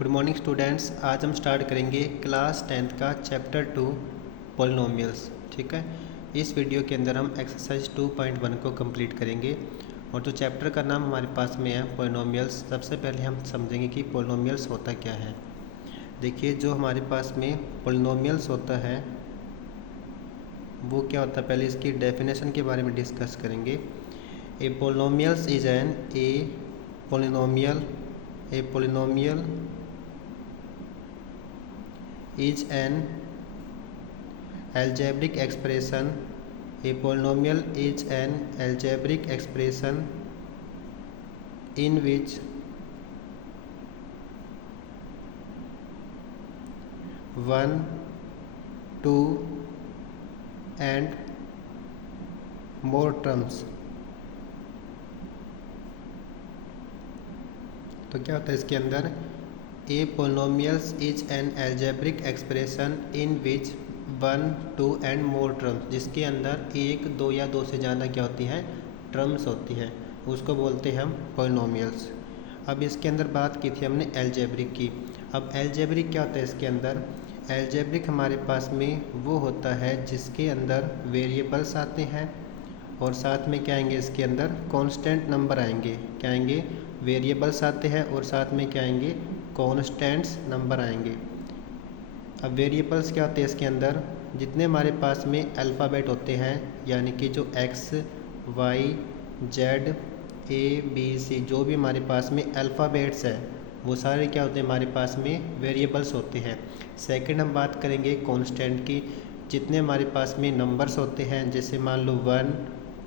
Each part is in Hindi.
Good morning students. आज हम स्टार्ट करेंगे क्लास 10th का चैप्टर 2 पॉलिनोमियल्स। ठीक है, इस वीडियो के अंदर हम एक्सरसाइज 2.1 को कंप्लीट करेंगे और जो चैप्टर का नाम हमारे पास में है पॉलिनोमियल्स। सबसे पहले हम समझेंगे कि पॉलिनोमियल्स होता क्या है। देखिए, जो हमारे पास में पॉलिनोमियल्स होता है वो क्या होता है, पहले इसकी डेफिनेशन के बारे में डिस्कस करेंगे। A polynomials is an polynomial is an algebraic expression. A polynomial is an algebraic expression in which one, two and more terms। तो क्या होता है इसके अंदर, a polynomials is an algebraic expression in which 1, 2 and more terms, जिसके अंदर 1, 2 या 2 से ज़्यादा क्या होती हैं, टर्म्स होती हैं, उसको बोलते हैं हम पोलिनोमियल्स। अब इसके अंदर बात की थी हमने एल्जेब्रिक की। अब एल्जेब्रिक क्या होता है इसके अंदर, एल्जेब्रिक हमारे पास में वो होता है जिसके अंदर वेरिएबल्स आते हैं और साथ में क्या आएंगे, इसके अंदर कांस्टेंट नंबर आएंगे। क्या आएंगे, वेरिएबल्स आते हैं और साथ में क्या आएंगे, कॉन्स्टेंट्स नंबर आएंगे। अब वेरिएबल्स क्या होते हैं इसके अंदर, जितने हमारे पास में अल्फ़ाबेट होते हैं, यानी कि जो एक्स, वाई, जेड, ए, बी, सी, जो भी हमारे पास में अल्फ़ाबेट्स है वो सारे क्या होते हैं हमारे पास में वेरिएबल्स होते हैं। सेकंड हम बात करेंगे कॉन्स्टेंट की। जितने हमारे पास में नंबर्स होते हैं, जैसे मान लो 1,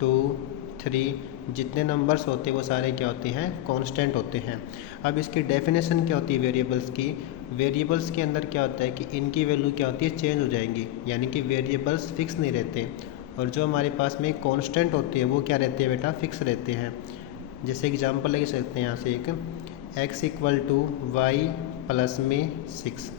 2, 3, जितने नंबर्स होते हैं वो सारे क्या होते हैं, कांस्टेंट होते हैं। अब इसकी डेफिनेशन क्या होती है वेरिएबल्स की। वेरिएबल्स के अंदर क्या होता है कि इनकी वैल्यू क्या होती है, चेंज हो जाएंगी, यानी कि वेरिएबल्स फिक्स नहीं रहते। और जो हमारे पास में कांस्टेंट होती है वो क्या रहती है बेटा, फिक्स रहते हैं। जैसे एग्जांपल ले सकते हैं यहाँ से एक, x = y प्लस में 6।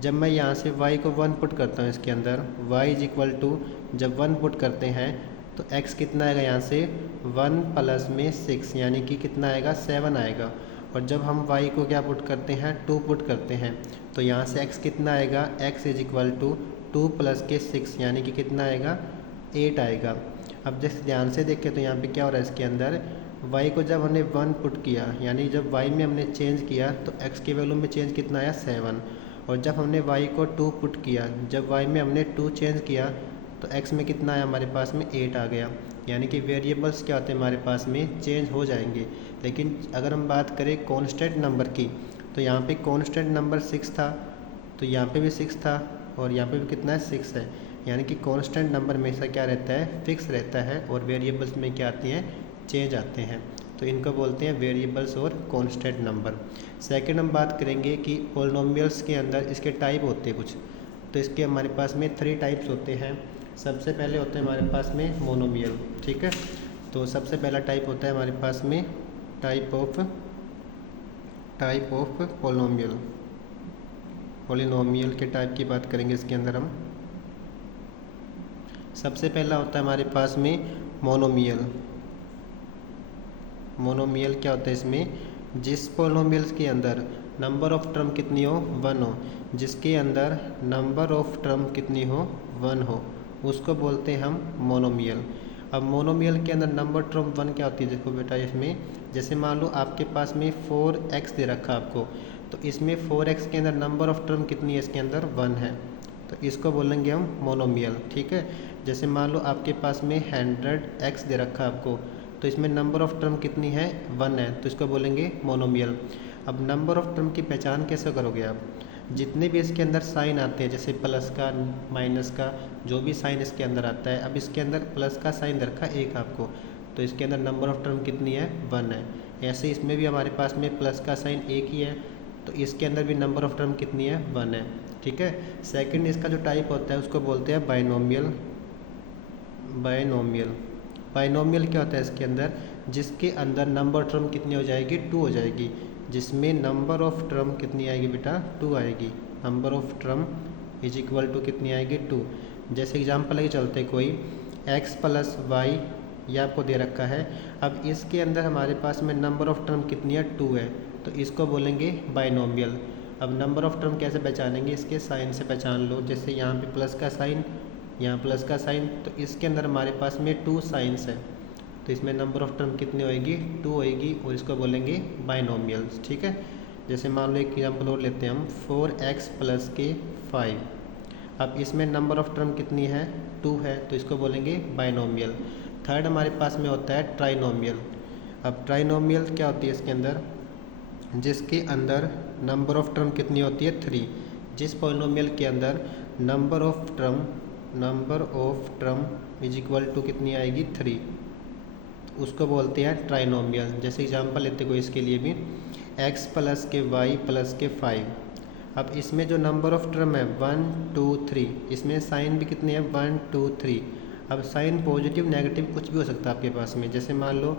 जब मैं यहाँ से y को 1 पुट करता हूँ इसके अंदर, y जब 1 पुट करते हैं तो x कितना आएगा, यहाँ से 1 प्लस में 6 यानी कि कितना आएगा, 7 आएगा। और जब हम y को क्या पुट करते हैं, 2 पुट करते हैं, तो यहाँ से x कितना आएगा, x = 2 प्लस के 6 यानी कि कितना आएगा, 8 आएगा। अब जैसे ध्यान से देखें तो यहाँ पे क्या हो रहा है इसके अंदर, y को जब हमने 1 पुट किया, यानी जब y में हमने चेंज किया तो x के वैल्यू में चेंज कितना आया, 7। और जब हमने y को 2 पुट किया, जब y में हमने 2 चेंज किया तो x में कितना आया, हमारे पास में 8 आ गया। यानी कि वेरिएबल्स क्या होते हैं हमारे पास में, चेंज हो जाएंगे। लेकिन अगर हम बात करें कांस्टेंट नंबर की, तो यहाँ पे कांस्टेंट नंबर 6 था, तो यहाँ पे भी 6 था और यहाँ पे भी कितना है, 6 है। यानी कि कांस्टेंट नंबर हमेशा क्या रहता है, फिक्स रहता है और वेरिएबल्स में क्या आती हैं, चेंज आते हैं। तो इनको बोलते हैं वेरिएबल्स और कांस्टेंट नंबर। सेकंड हम बात करेंगे कि पॉलिनोमियल्स के अंदर इसके टाइप होते हैं कुछ। तो इसके हमारे पास में 3 टाइप्स होते हैं। सबसे पहले होते हैं हमारे पास में मोनोमियल। ठीक है, तो सबसे पहला टाइप होता है हमारे पास में टाइप ऑफ पॉलिनोमियल के टाइप की बात करेंगे इसके अंदर हम। सबसे पहला होता है हमारे पास में मोनोमियल। मोनोमियल क्या होता है इसमें, जिस पॉलिनोमियल्स के अंदर नंबर ऑफ टर्म कितनी हो, 1 हो, जिसके अंदर नंबर ऑफ टर्म कितनी हो, 1 हो, उसको बोलते हैं हम मोनोमियल। अब मोनोमियल के अंदर नंबर टर्म 1 क्या होती है, देखो बेटा इसमें, जैसे मान लो आपके पास में 4x दे रखा आपको, तो इसमें 4x के अंदर नंबर ऑफ टर्म कितनी है, इसके अंदर 1 है, तो इसको बोलेंगे हम मोनोमियल। ठीक है, जैसे मान लो आपके पास में 100x दे रखा आपको, तो इसमें नंबर ऑफ टर्म कितनी है, 1 है, तो इसको बोलेंगे मोनोमियल। अब नंबर ऑफ टर्म की पहचान कैसे करोगे आप, जितने भी इसके अंदर साइन आते हैं, जैसे प्लस का, माइनस का, जो भी साइन इसके अंदर आता है, अब इसके अंदर प्लस का साइन दे रखा 1 आपको, तो इसके अंदर नंबर ऑफ टर्म कितनी है, 1 है। ऐसे इसमें भी हमारे पास में प्लस का साइन 1 ही है, तो इसके अंदर भी नंबर ऑफ टर्म कितनी है, 1 है। ठीक है, सेकंड इसका जो टाइप होता है उसको बोलते हैं बाइनोमियल। बाइनोमियल क्या होता है इसके अंदर, जिसके अंदर नंबर टर्म कितनी हो जाएगी, 2 हो जाएगी, जिसमें नंबर ऑफ टर्म कितनी आएगी बेटा, 2 आएगी। नंबर ऑफ टर्म = कितनी आएगी, 2। जैसे एग्जांपल लेके चलते, कोई x + y ये आपको दे रखा है, अब इसके अंदर हमारे पास में नंबर ऑफ टर्म कितनी है, 2 है, तो इसको बोलेंगे बाइनोमियल। अब नंबर ऑफ़ टर्म कैसे पहचानेंगे, इसके साइन से पहचान लो। जैसे यहाँ पे प्लस का साइन, यहाँ प्लस का साइन, तो इसके अंदर हमारे पास में 2 साइंस है, तो इसमें नंबर ऑफ़ टर्म कितनी होएगी, 2 होएगी, और इसको बोलेंगे बाइनोमियल्स। ठीक है, जैसे मान लो एक एग्जाम्पल और लेते हैं हम, 4x प्लस के 5। अब इसमें नंबर ऑफ़ टर्म कितनी है, 2 है, तो इसको बोलेंगे बाइनोमियल। थर्ड हमारे पास में होता है ट्राइनोमियल। अब ट्राइनोमियल क्या होती है इसके अंदर, जिसके अंदर नंबर ऑफ़ टर्म कितनी होती है, 3। जिस पॉलिनोमियल के अंदर number of term is equal to कितनी आएगी, 3, उसको बोलते हैं ट्राइनोमियल। जैसे एग्जांपल लेते कोई इसके लिए भी, x प्लस के y प्लस के 5। अब इसमें जो नंबर ऑफ़ टर्म है 1 2 3, इसमें साइन भी कितने हैं, 1 2 3। अब साइन पॉजिटिव नेगेटिव कुछ भी हो सकता है आपके पास में। जैसे मान लो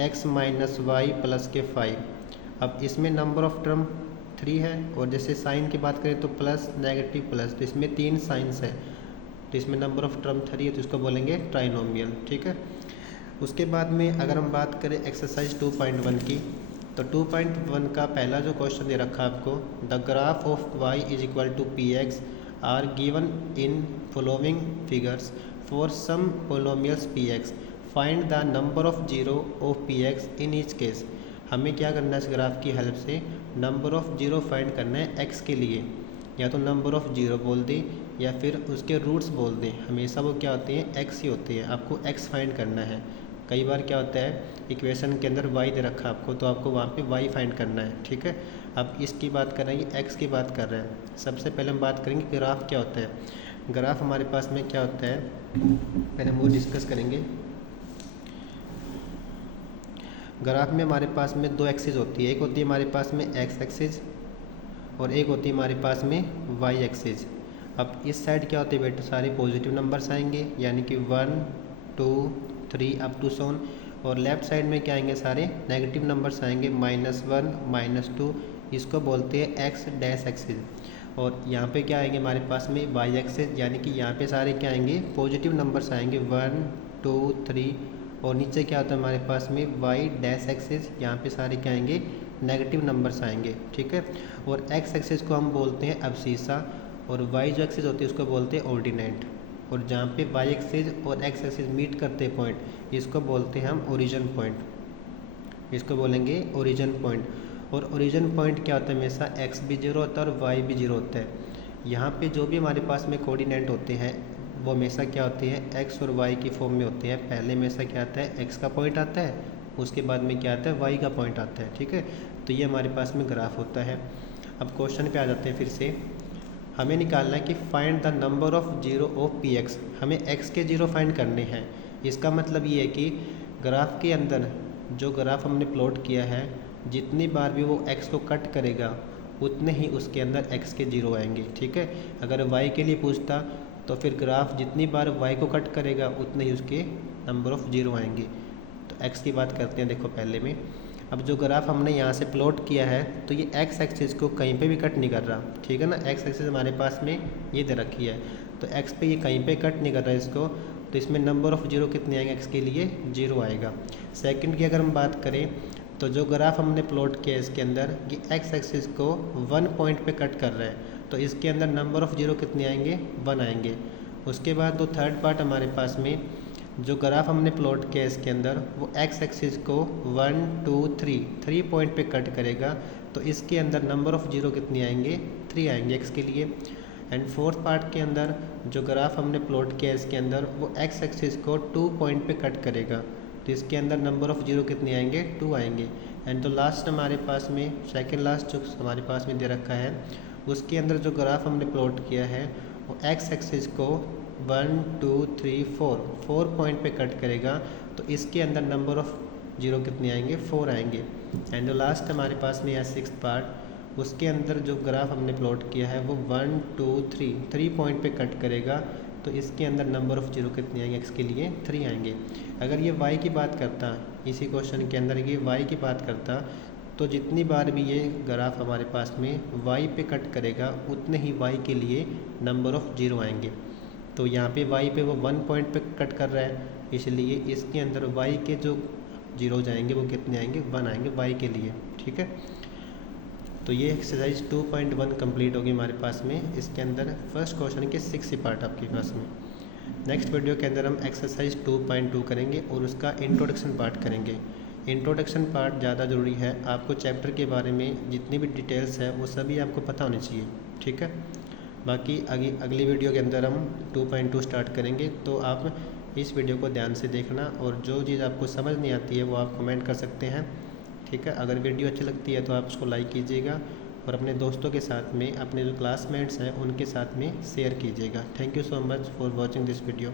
x माइनस वाई प्लस के 5। अब इसमें नंबर ऑफ़ टर्म 3 है, और जैसे साइन की बात करें तो प्लस नेगेटिव प्लस, तो इसमें 3 साइंस है, तो इसमें नंबर ऑफ़ टर्म 3 है, तो इसको बोलेंगे ट्राइनोमियल। ठीक है, उसके बाद में अगर हम बात करें एक्सरसाइज 2.1 की, तो 2.1 का पहला जो क्वेश्चन दे रखा है आपको, the graph of y is equal to p x are given in following figures for some polynomials p x, find the number of zero of p x in each case. हमें क्या करना है इस ग्राफ की हेल्प से, नंबर ऑफ़ जीरो फाइंड करना है एक्स के लिए। या तो नंबर ऑफ़ जीरो बोल दें या फिर उसके रूट्स बोल दें, हमेशा वो क्या होते हैं, एक्स ही होते हैं। आपको एक्स फाइंड करना है। कई बार क्या होता है, इक्वेशन के अंदर y दे रखा है आपको, तो आपको वहाँ पे y फाइंड करना है। ठीक है, अब इसकी बात कर रहे हैं, ये x की बात कर रहे हैं। सबसे पहले हम बात करेंगे ग्राफ क्या होता है। ग्राफ हमारे पास में क्या होता है, पहले हम वो डिस्कस करेंगे। ग्राफ में हमारे पास में 2 एक्सिस होती है, एक होती है हमारे पास में x एक्सिस और एक होती है हमारे पास में y एक्सिस। अब इस साइड क्या होती है बेटा, सारे पॉजिटिव नंबर्स आएंगे, यानी कि 1 2 3 अप टू सोन, और लेफ्ट साइड में क्या आएंगे, सारे नेगेटिव नंबर्स आएंगे, -1 -2, इसको बोलते हैं एक्स डैश एक्सिस। और यहाँ पे क्या आएंगे हमारे पास में y एक्सिस, यानी कि यहाँ पे सारे क्या आएंगे, पॉजिटिव नंबर्स आएंगे 1 2 3, और नीचे क्या होता है हमारे पास में y डैश एक्सिस, यहाँ पे सारे क्या आएंगे, नेगेटिव नंबर्स आएंगे। ठीक है, और x एक्सिस को हम बोलते हैं अब्सीसा, और y जो एक्सिस होती है उसको बोलते हैं ऑर्डिनेट, और जहाँ पे y एक्सिस और x एक्सिस मीट करते हैं पॉइंट, इसको बोलते हैं हम ओरिजिन पॉइंट, इसको बोलेंगे ओरिजिन पॉइंट। और ओरिजिन पॉइंट क्या होता है, हमेशा x भी 0 होता है और y भी 0 होता है। यहाँ पे जो भी हमारे पास में कोऑर्डिनेट होते हैं वो हमेशा क्या होते हैं, x और y की फॉर्म में होते हैं। पहले हमेशा क्या आता है, x का पॉइंट आता है, उसके बाद में क्या आता है, y का पॉइंट आता है। ठीक है, तो ये हमारे पास में ग्राफ होता है। अब क्वेश्चन पे आ जाते हैं फिर से। हमें निकालना है कि find the number of zero of p x, हमें x के जीरो फाइंड करने हैं। इसका मतलब ये है कि ग्राफ के अंदर जो ग्राफ हमने प्लॉट किया है, जितनी बार भी वो x को कट करेगा उतने ही उसके अंदर x के जीरो आएंगे। ठीक है, अगर y के लिए पूछता तो फिर ग्राफ जितनी बार y को कट करेगा उतने ही उसके नंबर ऑफ़ जीरो आएंगे। तो x की बात करते हैं। देखो पहले में, अब जो ग्राफ हमने यहाँ से प्लॉट किया है तो ये x एक्सिस को कहीं पे भी कट नहीं कर रहा। ठीक है ना, x एक्सिस हमारे पास में ये दे रखी है, तो x पे ये कहीं पे कट नहीं कर रहा है इसको, तो इसमें नंबर ऑफ़ जीरो कितने आएंगे, x के लिए 0 आएगा। सेकंड की अगर हम बात करें तो जो ग्राफ हमने प्लॉट किया है इसके अंदर, ये x एक्सिस को 1 पॉइंट पे कट कर रहा है, तो इसके अंदर नंबर ऑफ़ जीरो कितने आएंगे, 1 आएंगे। उसके बाद तो थर्ड पार्ट हमारे पास में जो ग्राफ हमने प्लॉट किया है इसके अंदर, वो x एक्सिस को 1 2 3 पॉइंट पे कट करेगा, तो इसके अंदर नंबर ऑफ़ जीरो कितने आएंगे, 3 आएंगे x के लिए। एंड फोर्थ पार्ट के अंदर जो ग्राफ हमने प्लॉट किया है इसके अंदर, वो x एक्सिस को 2 पॉइंट पे कट करेगा, तो इसके अंदर नंबर ऑफ़ जीरो कितने आएंगे, 2 आएंगे। एंड तो लास्ट हमारे पास में सेकेंड लास्ट जो हमारे पास में दे रखा है, उसके अंदर जो ग्राफ हमने प्लॉट किया है वो x एक्सिस को 1 2 3 4 पॉइंट पे कट करेगा, तो इसके अंदर नंबर ऑफ़ जीरो कितने आएंगे, 4 आएंगे। एंड लास्ट हमारे पास में है सिक्स्थ पार्ट, उसके अंदर जो ग्राफ हमने प्लॉट किया है वो 1 2 3 पॉइंट पे कट करेगा, तो इसके अंदर नंबर ऑफ़ जीरो कितने आएंगे, x के लिए 3 आएंगे। अगर ये y की बात करता, इसी क्वेश्चन के अंदर ये y की बात करता, तो जितनी बार भी ये ग्राफ हमारे पास में y पे कट करेगा उतने ही y के लिए नंबर ऑफ़ जीरो आएंगे। तो यहाँ पे y पे वो 1 पॉइंट पे कट कर रहा है, इसलिए इसके अंदर y के जो जीरो जाएंगे वो कितने आएंगे, 1 आएंगे y के लिए। ठीक है, तो ये एक्सरसाइज 2.1 कंप्लीट होगी हमारे पास में। इसके अंदर फर्स्ट क्वेश्चन के 6 ही पार्ट आपके पास में। नेक्स्ट वीडियो के अंदर हम एक्सरसाइज 2.2 करेंगे और उसका इंट्रोडक्शन पार्ट करेंगे। इंट्रोडक्शन पार्ट ज़्यादा ज़रूरी है, आपको चैप्टर के बारे में जितनी भी डिटेल्स है वो सभी आपको पता होनी चाहिए, ठीक है। बाकी अगली वीडियो के अंदर हम 2.2 स्टार्ट करेंगे, तो आप इस वीडियो को ध्यान से देखना और जो चीज़ आपको समझ नहीं आती है वो आप कमेंट कर सकते हैं, ठीक है। अगर वीडियो अच्छी लगती है तो आप उसको लाइक कीजिएगा और अपने दोस्तों के साथ में, अपने जो क्लासमेट्स हैं उनके साथ में शेयर कीजिएगा। Thank you so much for watching this video.